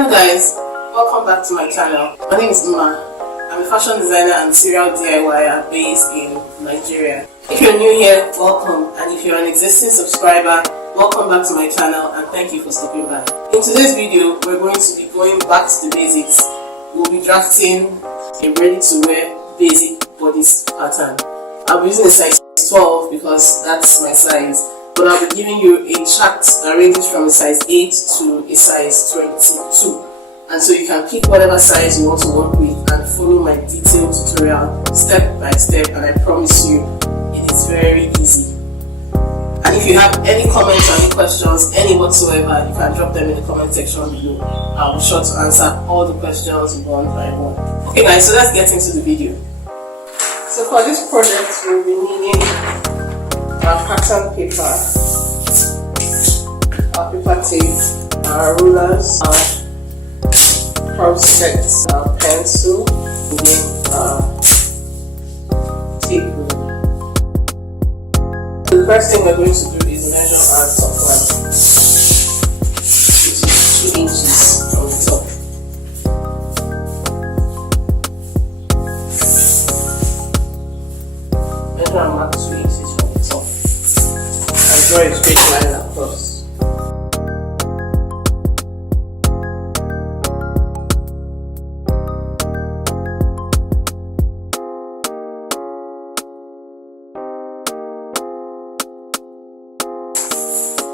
Hello guys, welcome back to my channel. My name is Uma. I'm a fashion designer and serial DIYer based in Nigeria. If you're new here, welcome, and if you're an existing subscriber, welcome back to my channel and thank you for stopping by. In today's video, we're going to be going back to the basics. We'll be drafting a ready-to-wear basic bodice pattern. I'll be using a size 12 because that's my size, but I'll be giving you a chart that ranges from a size 8 to a size 22. And so you can pick whatever size you want to work with and follow my detailed tutorial step by step, and I promise you it is very easy. And if you have any comments or any questions, any whatsoever, you can drop them in the comment section below. I'll be sure to answer all the questions one by one. Okay guys, so let's get into the video. So for this project, we'll be needing our pattern paper, our paper tape, our rulers, our cross sets, our pencil, and then our tape rule. The first thing we're going to do is measure our top line, which is 2 inches from the top. Measure and mark 2 inches from the top and draw a straight line across.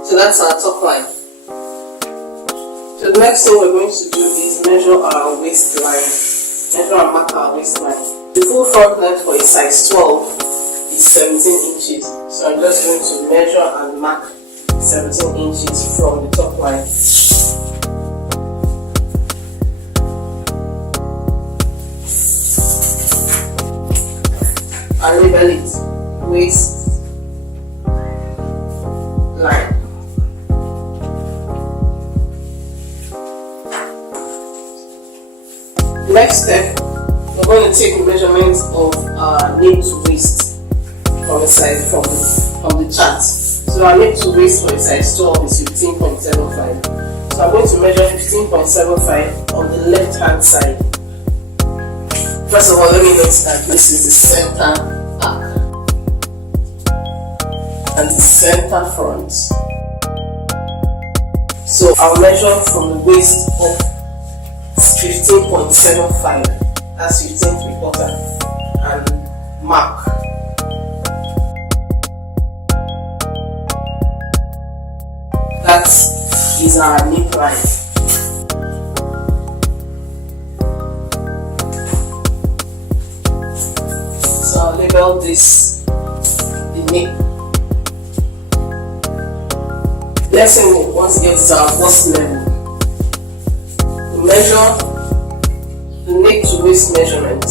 So that's our top line. So the next thing we're going to do is measure our waistline. Measure and mark our waistline. The full front length for a size 12 is 17 inches. So I'm just going to measure and mark 17 inches from the top line. And label it waist line. Next step, we're going to take the measurements of our nape to waist from the side from the chart. So our nape to waist for a size 12 is 15.75. So I'm going to measure 15.75 on the left hand side. First of all, let me note that this is the center back and the center front. So I'll measure from the waist up 15.75, that's 15.75, and mark. That is our nape line. So I'll label this the nape. Next thing we want to get is our bust level. Measure the nape to waist measurement,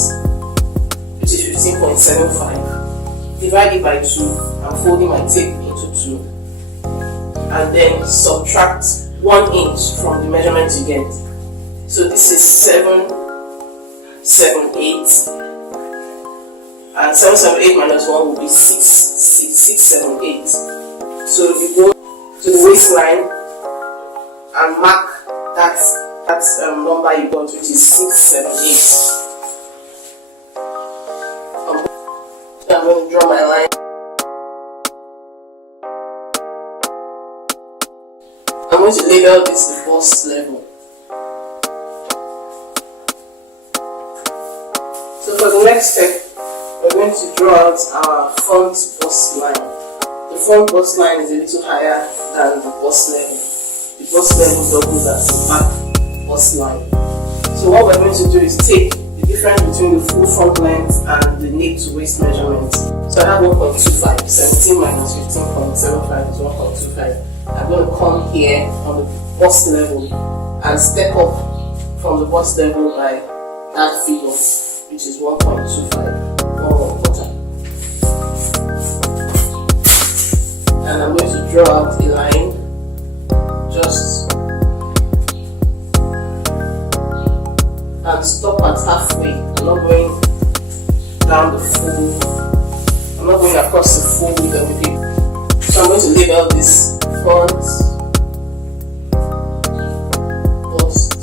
which is 15.75, divide it by 2. I'm folding my tape into 2, and then subtract 1 inch from the measurement you get. So this is 778, and 778 minus 1 will be 678. So if you go to the waistline and mark that number you got, which is 678. I'm going to draw my line. I'm going to label this the bust level. So for the next step, we're going to draw out our front bust line. The front bust line is a little higher than the bust level. The bust level doubles as the back bust line. So what we're going to do is take the difference between the full front length and the nape to waist measurement. So I have 1.25, 17 minus 15.75 is 1.25. I'm going to come here on the bust level and step up from the bust level by that figure, which is 1.25, 1.25. And I'm going to draw out a line, just and stop at halfway. I'm not going down the full, I'm not going across the full width of the paper. So I'm going to label this front, bust,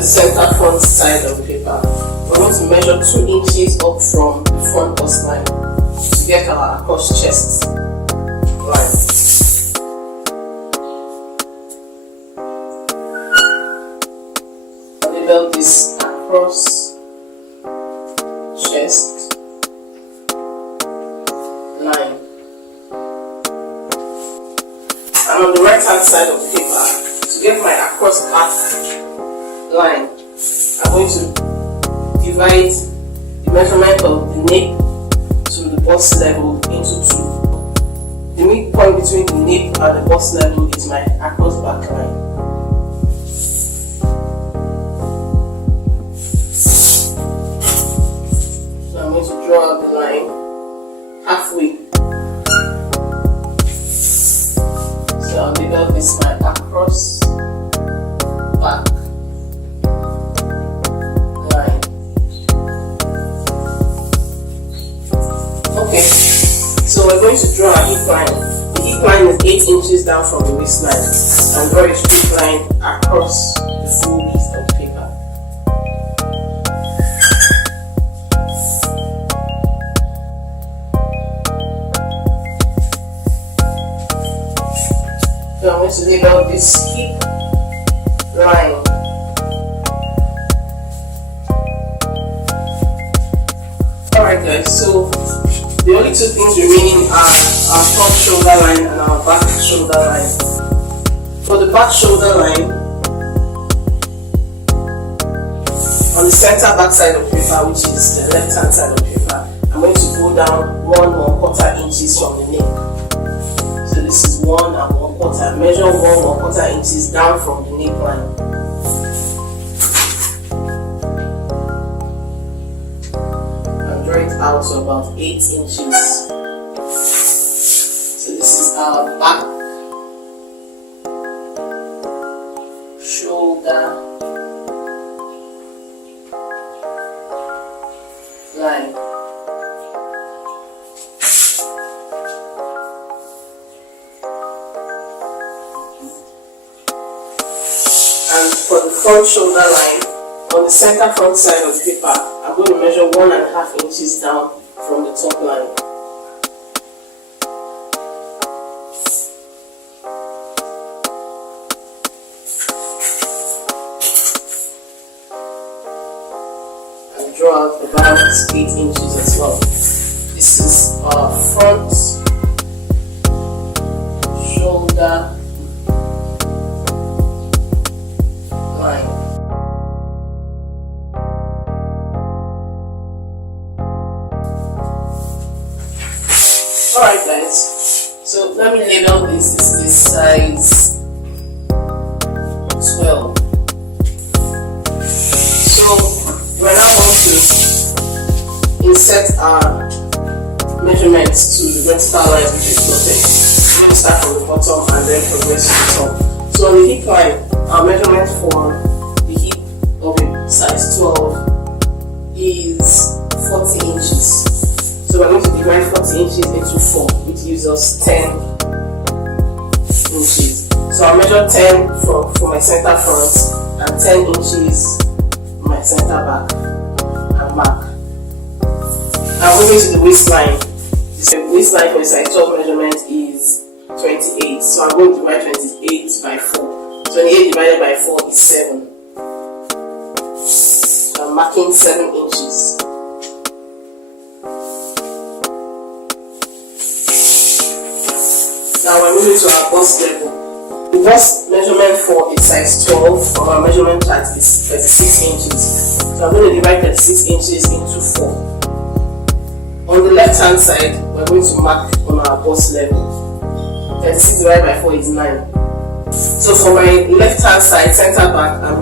the center front side of the paper, we're going to measure 2 inches up from the front bust line to get our across chest line. Label this across chest line. And on the right hand side of the paper, to get my across back line, I'm going to divide the measurement of the nape to the bust level into 2. The midpoint between the nape and the bust level is my across back line. So I'm going to draw out the line halfway. So I'll label this my across back line. Okay, so we're going to draw a hip line. The hip line is 8 inches down from the waistline, and draw a straight line across the full width of the paper. So I'm going to label this hip line. Alright guys, so the only 2 things remaining are our front shoulder line and our back shoulder line. For the back shoulder line, on the center back side of the paper, which is the left hand side of the paper, I'm going to go down 1¼ inches from the neck. So this is 1 1/4. Measure 1 1/4 inches down from the neckline. And draw it out to about 8 inches. So this is our back shoulder line. And for the front shoulder line, on the center front side of the paper, I'm going to measure 1½ inches down from the top line. And draw out about 8 inches as well. This is our front shoulder line. Alright guys, so let me label this. This is size 12. So we're now going to insert our measurements to the vertical lines which is plotted. We're going to start from the bottom and then progress to the top. So on the hip line, our measurement for the hip of a size 12 is 40 inches. So we're going to divide 40 inches into 4, which gives us 10 inches. So I'll measure 10 for my center front and 10 inches my center back and back. Now moving to the waistline. The waistline for a size 12 measurement is 28. So I'm going to divide 28 by 4. 28 divided by 4 is 7. So I'm marking 7 inches. Now we're moving to our bust level. The bust measurement for a size 12 from our measurement chart is 36 inches. So I'm going to divide 36 inches into 4. On the left hand side, we're going to mark on our bust level. 36 divided by 4 is 9. So for my left hand side, center back, I'm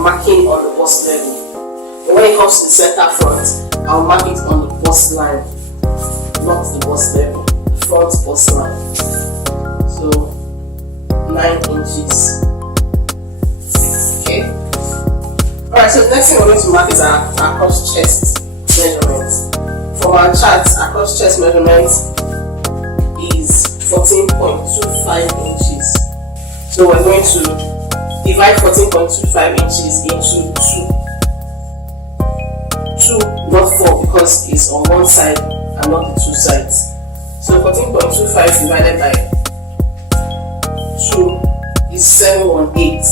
marking on the bust level. But when it comes to the center front, I'll mark it on the bust line, not the bust level. Front bust line. So 9 inches. Okay. Alright, so the next thing we're going to mark is our cross chest measurement. From our chart, our cross chest measurement is 14.25 inches. So we're going to divide 14.25 inches into 2, not 4, because it's on one side and not the two sides. So 14.25 divided by 2 is 718.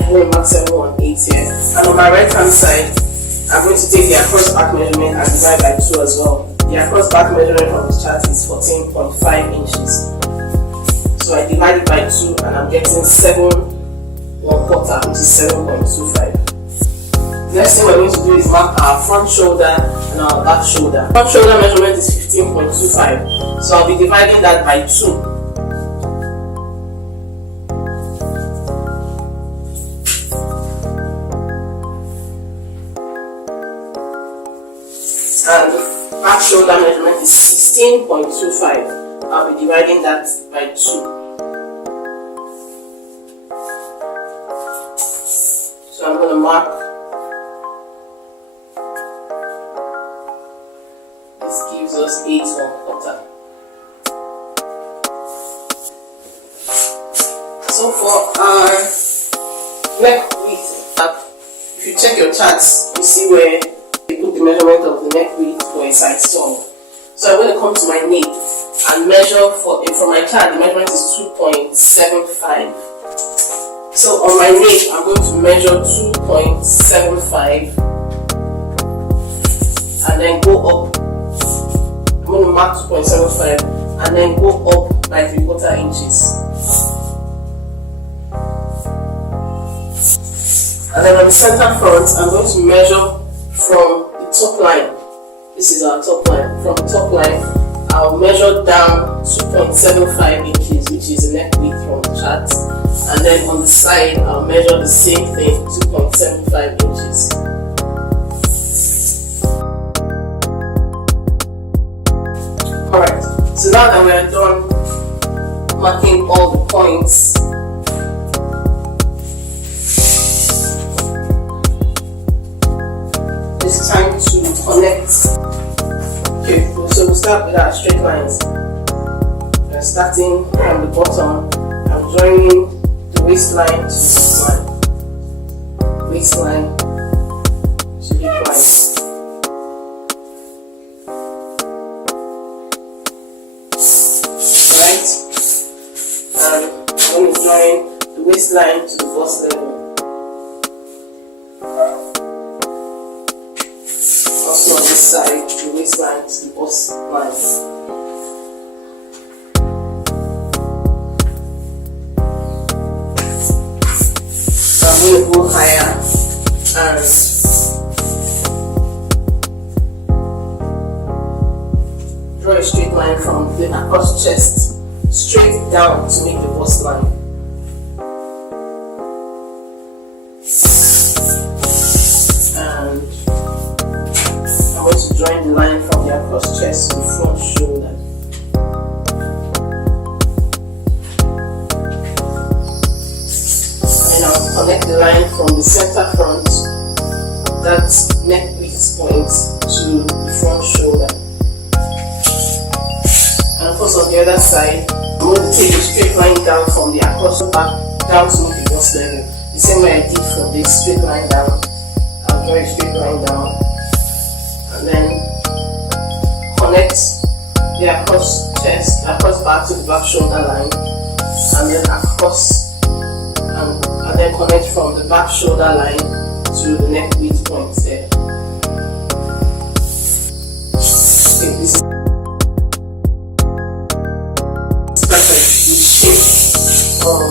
I'm going to mark 718 here. And on my right hand side, I'm going to take the across back measurement and divide by 2 as well. The across back measurement from this chart is 14.5 inches. So I divide it by 2 and I'm getting 7.25, which is 7.25. The next thing we're going to do is mark our front shoulder and our back shoulder. Front shoulder measurement is 15.25. So I'll be dividing that by 2. And the back shoulder measurement is 16.25. I'll be dividing that by 2. So I'm going to mark. This gives us 8.25. So for our neck width, if you check your charts, you see where they put the measurement of the neck width for a size 12. So I'm going to come to my nape and measure from my chart. The measurement is 2.75. So on my nape, I'm going to measure 2.75 and then go up. I'm going to mark 2.75 and then go up by 3/4 inches. And then on the center front, I'm going to measure from the top line. This is our top line. From the top line, I'll measure down 2.75 inches, which is the neck width from the chart. And then on the side, I'll measure the same thing, 2.75 inches. Alright, so now that we are done marking all the points, it's time to connect. Okay, so we'll start with our straight lines. We're starting from the bottom. I'm joining the waistline to the waistline to the line. Alright, and I'm going to join the waistline to the bust level. Also on this side, the waistline to the bust line. So I'm going to go higher and draw a straight line from the across chest straight down to make the bust line. And I'm going to join the line from the across chest to the front shoulder. And I'll connect the line from the center front, that neck width point, to the front shoulder. And of course on the other side, I'm going to take a straight line down from the across back down to the bust level. The same way I did from this straight line down. I'll draw a straight line down and then connect the across chest, across back to the back shoulder line, and then across and then connect from the back shoulder line to the neck width point there. Okay, this is perfect. The shape of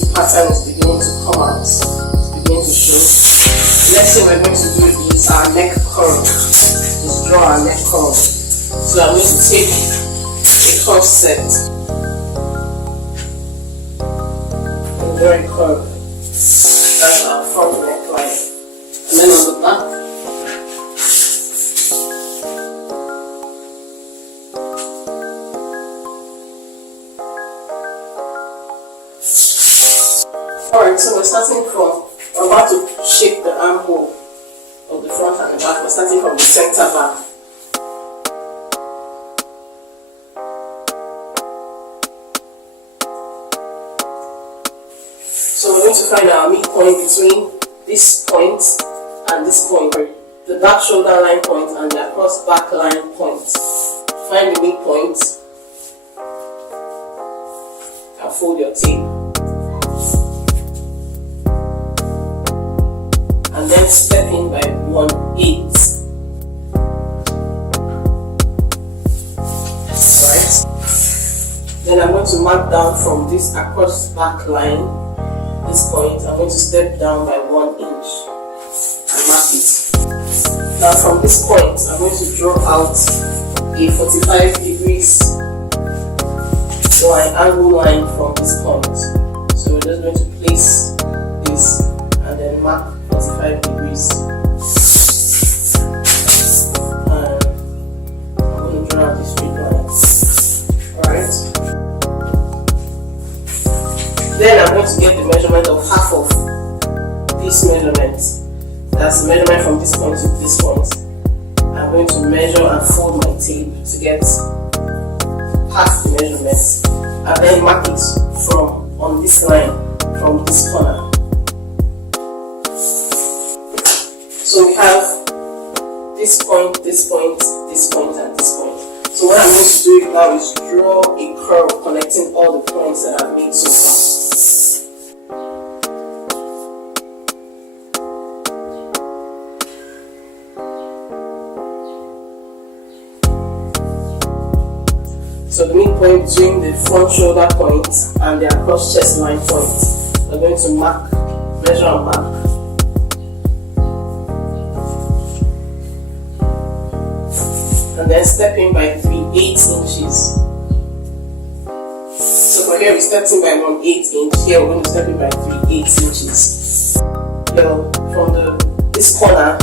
the pattern is beginning to come out, it's beginning to show. The next thing we're going to do is our neck curl. Just draw our neck curl. So I'm going to take a curve set and draw a curve. That's our front neckline. And then on the back, alright, so we're starting from, we're about to shape the armhole of the front and the back. We're starting from the center back. So we're going to to find our midpoint between this point and this point, the back shoulder line point and the across back line point. Find the midpoint and fold your tape. And then step in by 1/8. Alright. Then I'm going to mark down from this across back line, this point. I'm going to step down by 1 inch and mark it. Now from this point, I'm going to draw out a 45 degrees angle line from this point. So we're just going to place this and then mark 45 degrees. And I'm going to draw out this straight line. Alright. Then I'm going to get the measurement of half of this measurement. That's the measurement from this point to this point. I'm going to measure and fold my tape to get half the measurement and then mark it from on this line from this corner. So we have this point, this point, this point, and this point. So what I'm going to do now is draw a curve connecting all the points that I've made so far. So the midpoint between the front shoulder point and the across chest line point, we're going to mark, measure and mark. And then step in by 3/8 inches. So for here we stepped in by 1/8 inch, here we're going to step in by 3/8 inches. Now from this corner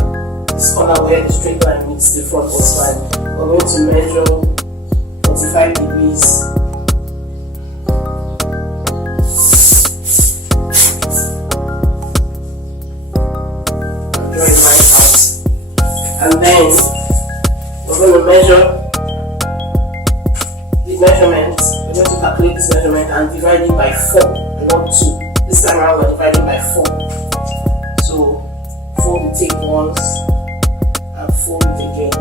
where the straight line meets the front bust line, we're going to measure 45 degrees. Draw a line out. And then we're going to measure the measurement. We're going to calculate this measurement and divide it by 4 and not 2. This time around we're dividing by 4. So fold the tape once and fold it again.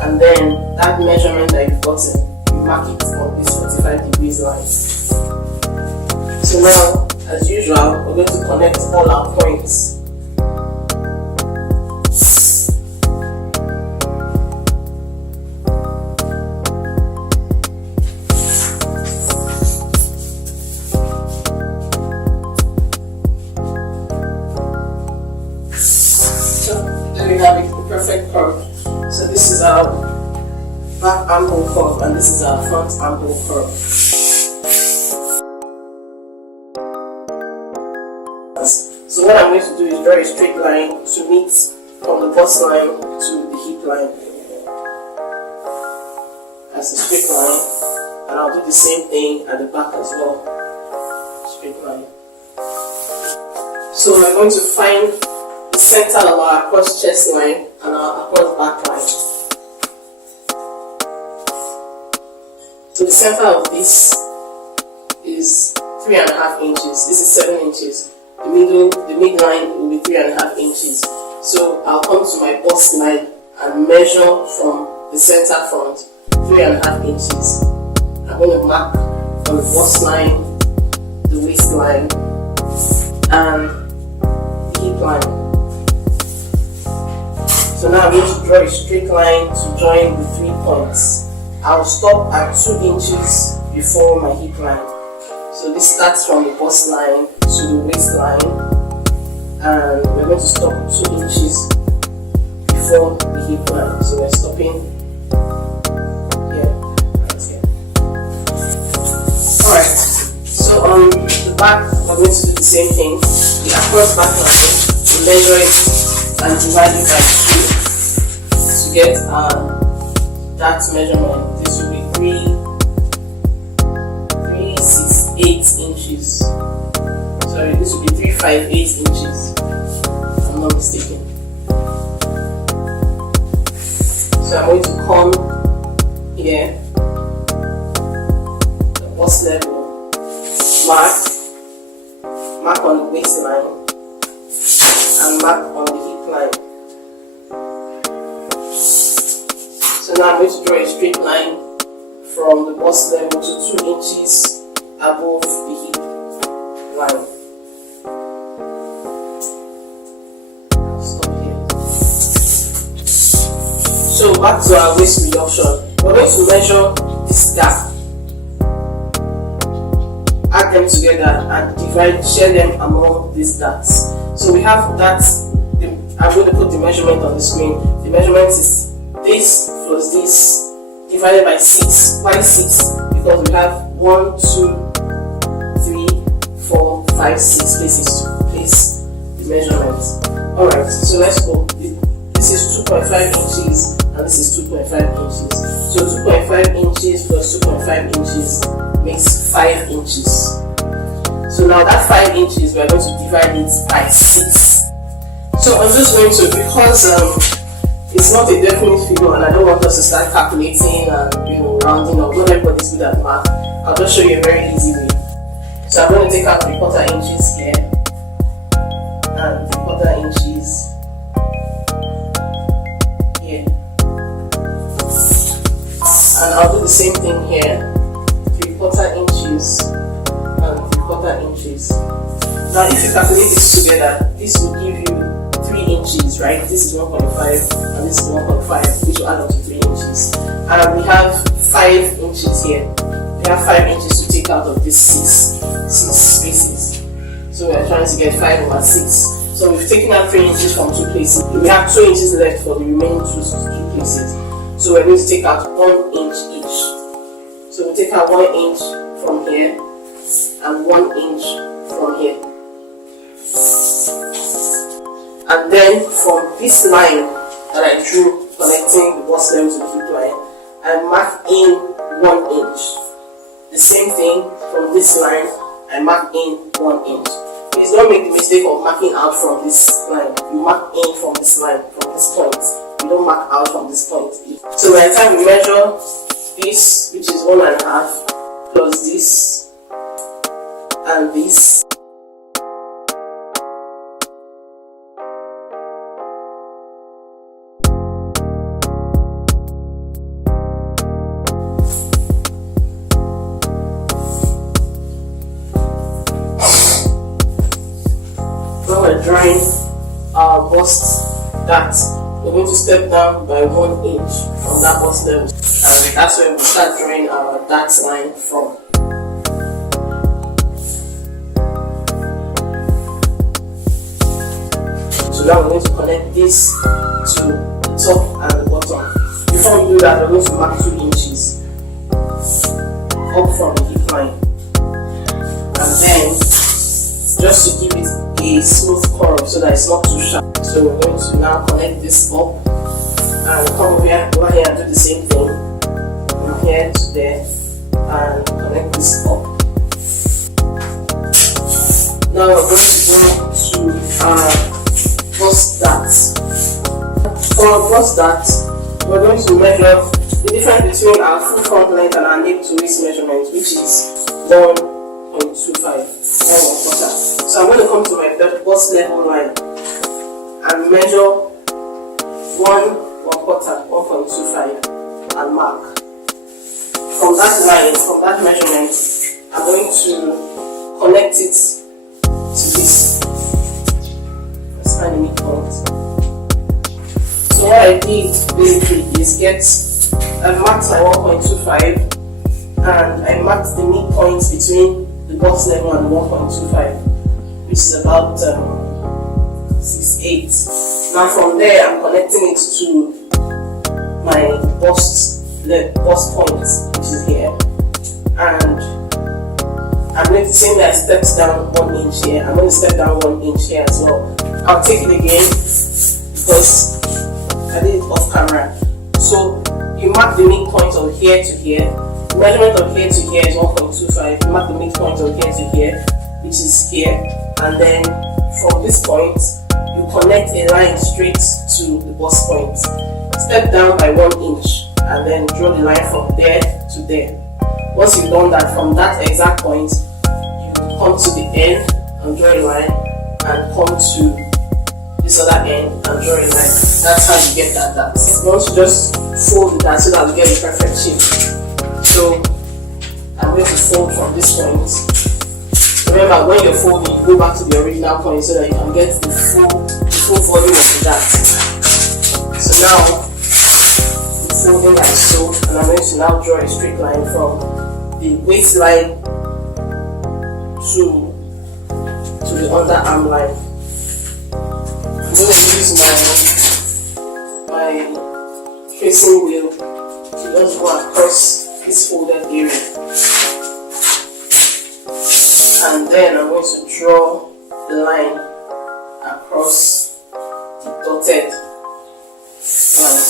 And then that measurement that you've gotten, you mark it on this 45 degrees line. So now, as usual, we're going to connect all our points. So there we have it, the perfect curve. So this is our back angle curve and this is our front angle curve. So what I'm going to do is draw a straight line to meet from the bust line to the hip line. That's a straight line, and I'll do the same thing at the back as well. Straight line. So we're going to find the center of our across chest line and our across back line. So the center of this is 3.5 inches. This is 7 inches. The midline will be 3.5 inches. So I'll come to my bust line and measure from the center front 3.5 inches. I'm going to mark from the bust line, the waistline, and the hip line. So now I'm going to draw a straight line to join the 3 points. I'll stop at 2 inches before my hip line. So this starts from the bust line to the waistline, and we're going to stop 2 inches before the hip line. So we're stopping here, right here. Alright, so on the back, we're going to do the same thing. The across back line, we measure it and divide it by 2 to get that measurement. This will be 3.68 inches. Sorry, this will be 3.58 inches. I'm not mistaken. So I'm going to come here, the bust level, mark, mark on the waistline and mark on the hip line. So now I'm going to draw a straight line from the bust level to 2 inches above the hip line. Stop here. So back to our waist reduction. We're going to measure this gap, add them together and share them among these dots. So we have dots. I'm going to put the measurement on the screen. The measurement is this plus this divided by 6. Why 6? Because we have 1, 2, 3, 4, 5, 6 places to place the measurement. Alright, so let's go. This is 2.5 inches and this is 2.5 inches. So 2.5 inches plus 2.5 inches makes 5 inches. So now that 5 inches, we are going to divide it by 6. So I'm just going to, because it's not a definite figure and I don't want us to start calculating and rounding up. Not everybody's good at math. I'll just show you a very easy way. So I'm going to take out 3/4 inches here and 3/4 inches here. And I'll do the same thing here. 3/4 inches and 3/4 inches. Now if you calculate this together, this will give you 3 inches, right? This is 1.5 and this is 1.5, which will add up to 3 inches. And we have 5 inches here. We have 5 inches to take out of this 6 spaces. So we are trying to get 5 over 6. So we've taken out 3 inches from 2 places. We have 2 inches left for the remaining 2 places. So we're going to take out 1 inch each. So we'll take out 1 inch from here and 1 inch from here. And then from this line that I drew connecting the bust level to the hip line, I mark in 1 inch. The same thing from this line, I mark in 1 inch. Please don't make the mistake of marking out from this line. You mark in from this line, from this point. You don't mark out from this point. So by the time we measure this, which is 1.5, plus this and this, we're drawing our bust dart, we're going to step down by 1 inch from that bust level, and that's where we start drawing our dart line from. So now we're going to connect this to the top and the bottom. Before we do that, we're going to mark 2 inches up from the hip line, and then just to give it a smooth curve so that it's not too sharp. So we're going to now connect this up and come over here and do the same thing from here to there and connect this up. Now we're going to go to our bust dart. For our bust dart, we're going to measure the difference between our full front length and our nape to waist measurement, which is 1.25. So I'm going to come to my bust level line and measure 1.25 and mark. From that line, from that measurement, I'm going to connect it to this. Let's find the midpoint. So what I did basically is I marked my 1.25 and I marked the midpoint between the bust level and 1.25, which is about 6.8. Now from there, I'm connecting it to my bust point, which is here, and I'm going to say that I stepped down 1 inch here. I'm going to step down 1 inch here as well. I'll take it again because I did it off camera. So you mark the midpoint of here to here. The measurement of here to here is 1.25. You mark the midpoint of here to here, which is here, and then from this point you connect a line straight to the bust point. Step down by 1 inch and then draw the line from there to there. Once you've done that, from that exact point you come to the end and draw a line, and come to this other end and draw a line. That's how you get that dart. You want to just fold the dart so that we get the perfect shape. So I'm going to fold from this point. Remember, when you're folding, you go back to the original point so that you can get the full volume of the dart. So now I'm folding like so, and I'm going to now draw a straight line from the waistline to the underarm line. I'm going to use my tracing wheel to just go across this folded area, and then I'm going to draw the line across the dotted line.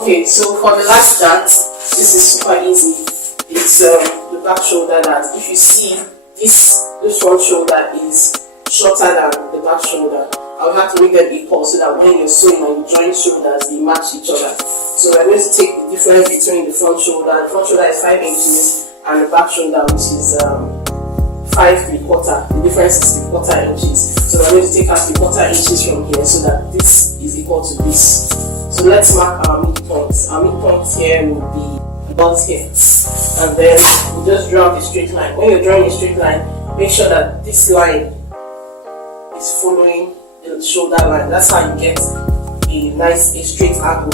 Okay, so for the last dart, this is super easy. It's the back shoulder dart. If you see this front shoulder is shorter than the back shoulder, I'll have to make them equal so that when you're sewing and you join shoulders, they match each other. So we're going to take the difference between the front shoulder. The front shoulder is 5 inches and the back shoulder, which is 5 3/4. The difference is 3/4 inches. So we're going to take out 3/4 inches from here so that this is equal to this. So let's mark our midpoint. Our midpoint here will be about here. And then we'll just draw a straight line. When you're drawing a straight line, make sure that this line is following the shoulder line. That's how you get a straight angle.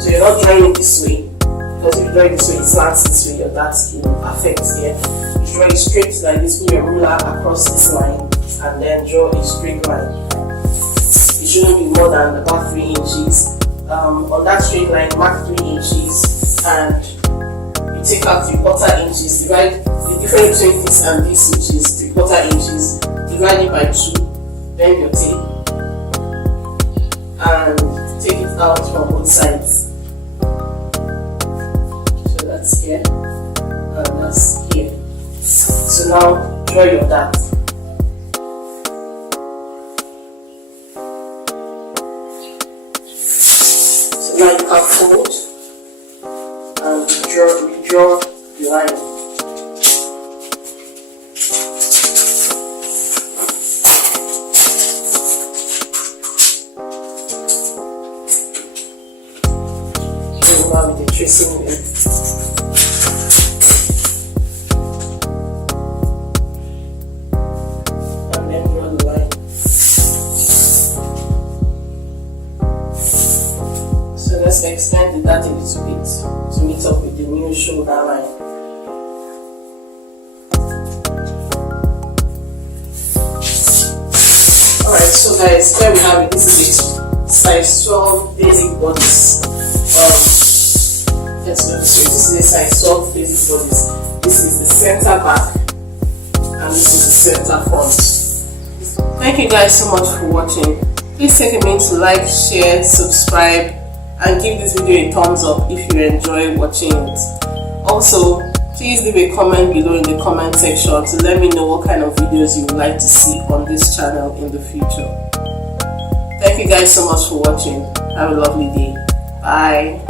So you're not drawing it this way, because if you draw it this way, it slants this way, your dart will affect here. You draw a straight like this with your ruler across this line, and then draw a straight line. It shouldn't be more than about 3 inches. On that straight line, mark 3 inches, and you take out 3/4 inches. Divide the difference between this and this, which is 3/4 inches. Divide it by 2. Bend your tape and take it out from both sides. So that's here and that's here. So now draw your dart. So now you can fold and redraw the line. With the tracing wheel. And then draw the line. So let's extend the dart a little bit to meet up with the new shoulder line. Alright, so guys, here we have it. This is a size 12 basic bodice. So this is a size 12 basic bodice. This is the center back and this is the center front. Thank you guys so much for watching. Please take a minute to like, share, subscribe, and give this video a thumbs up if you enjoy watching it. Also, please leave a comment below in the comment section to let me know what kind of videos you would like to see on this channel in the future. Thank you guys so much for watching. Have a lovely day. Bye.